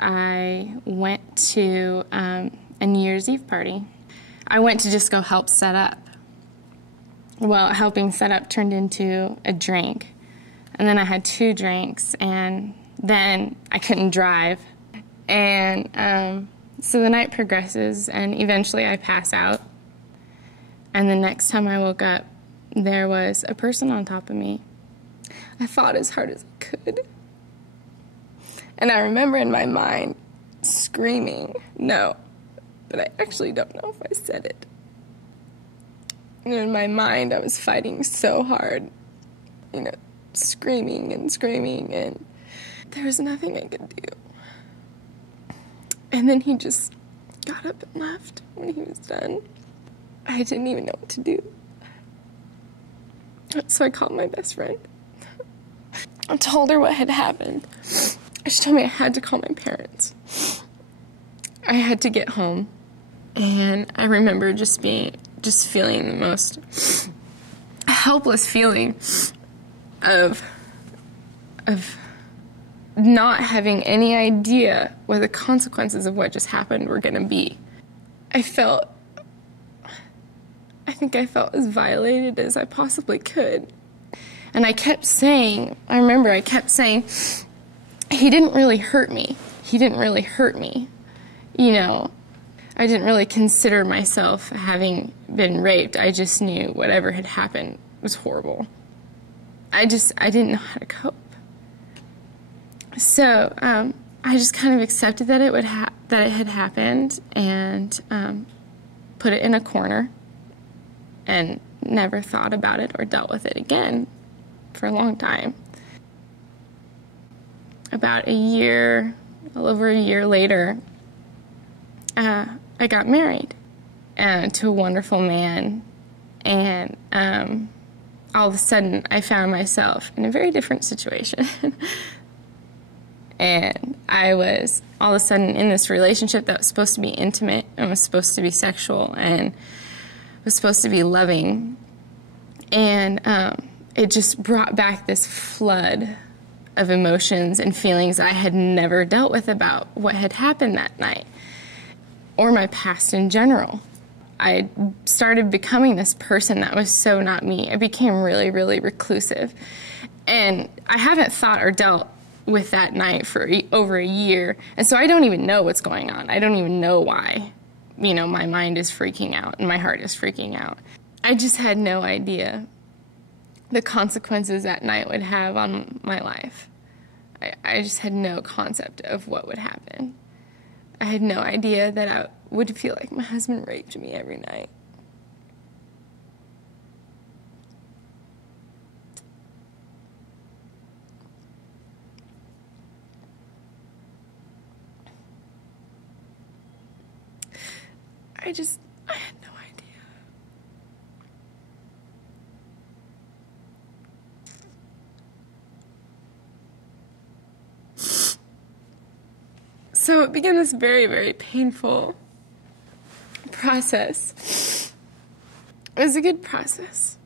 I went to a New Year's Eve party. I went to just go help set up. Well, helping set up turned into a drink. And then I had 2 drinks, and then I couldn't drive. And so the night progresses, and eventually I pass out. And the next time I woke up, there was a person on top of me. I fought as hard as I could. And I remember in my mind screaming, no, but I actually don't know if I said it. And in my mind, I was fighting so hard, screaming, and there was nothing I could do. And then he just got up and left when he was done. I didn't even know what to do. So I called my best friend. I told her what had happened. She told me I had to call my parents. I had to get home. And I remember just feeling the most helpless feeling of not having any idea what the consequences of what just happened were going to be. I think I felt as violated as I possibly could. And I kept saying, he didn't really hurt me. He didn't really hurt me. I didn't really consider myself having been raped. I just knew whatever had happened was horrible. I didn't know how to cope. So I just kind of accepted that it had happened and put it in a corner and never thought about it or dealt with it again for a long time. About a little over a year later, I got married to a wonderful man, and all of a sudden I found myself in a very different situation. And I was all of a sudden in this relationship that was supposed to be intimate and was supposed to be sexual and was supposed to be loving. And it just brought back this flood of emotions and feelings I had never dealt with about what had happened that night or my past in general. I started becoming this person that was so not me. I became really, really reclusive. And I haven't thought or dealt with that night for over a year. And so I don't even know what's going on. I don't even know why, my mind is freaking out and my heart is freaking out. I just had no idea the consequences that night would have on my life. I just had no concept of what would happen. I had no idea that I would feel like my husband raped me every night. I had no idea. So it began this very, very painful process. It was a good process.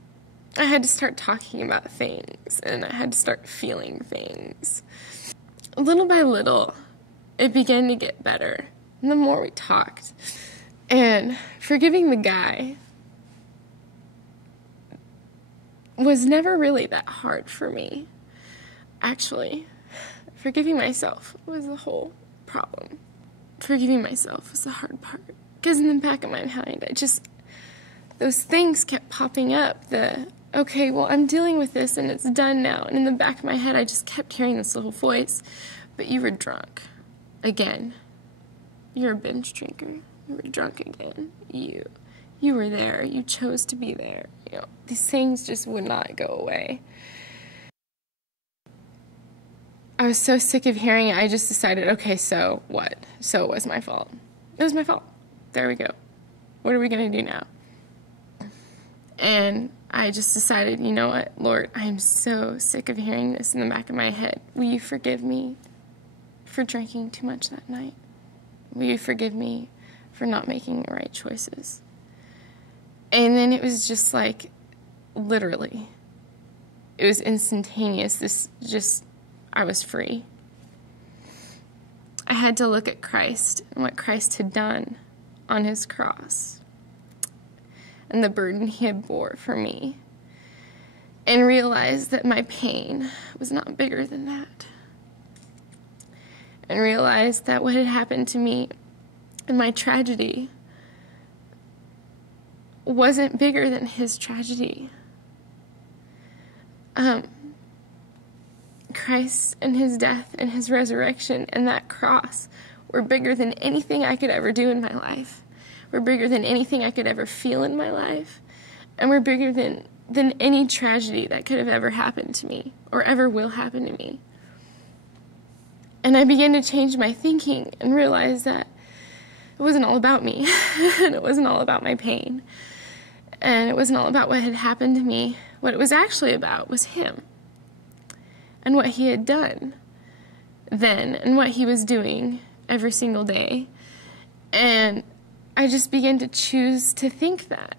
I had to start talking about things, and I had to start feeling things. Little by little, it began to get better, and the more we talked. And forgiving the guy was never really that hard for me. Actually, forgiving myself was the whole problem. Forgiving myself was the hard part. Because in the back of my mind, those things kept popping up. Okay, well, I'm dealing with this and it's done now. And in the back of my head, I just kept hearing this little voice. But you were drunk. Again. You're a binge drinker. You were drunk again. You were there. You chose to be there. These things just would not go away. I was so sick of hearing it, I just decided, okay, so what? So it was my fault. It was my fault. There we go. What are we going to do now? And I just decided, you know what, Lord, I am so sick of hearing this in the back of my head. Will you forgive me for drinking too much that night? Will you forgive me for not making the right choices? And then it was just like, literally, it was instantaneous. I was free. I had to look at Christ and what Christ had done on his cross and the burden he had bore for me, and realize that my pain was not bigger than that, and realize that what had happened to me and my tragedy wasn't bigger than his tragedy. Christ and his death and his resurrection and that cross were bigger than anything I could ever do in my life. Were bigger than anything I could ever feel in my life. And were bigger than any tragedy that could have ever happened to me or ever will happen to me. And I began to change my thinking and realize that it wasn't all about me. And it wasn't all about my pain. And it wasn't all about what had happened to me. What it was actually about was him. And what he had done then, and what he was doing every single day. And I just began to choose to think that.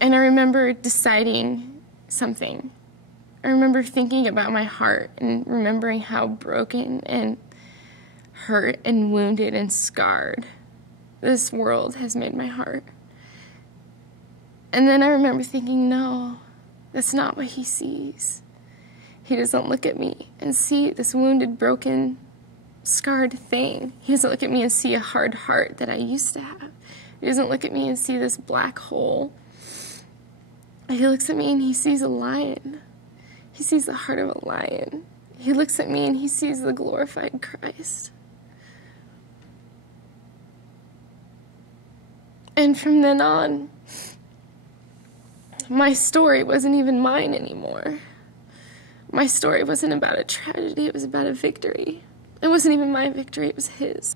And I remember deciding something. I remember thinking about my heart and remembering how broken and hurt and wounded and scarred this world has made my heart. And then I remember thinking, no, that's not what he sees. He doesn't look at me and see this wounded, broken, scarred thing. He doesn't look at me and see a hard heart that I used to have. He doesn't look at me and see this black hole. He looks at me and he sees a lion. He sees the heart of a lion. He looks at me and he sees the glorified Christ. And from then on, my story wasn't even mine anymore. My story wasn't about a tragedy, it was about a victory. It wasn't even my victory, it was his.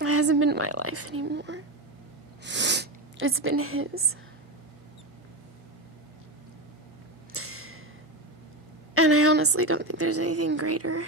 It hasn't been my life anymore. It's been his. And I honestly don't think there's anything greater.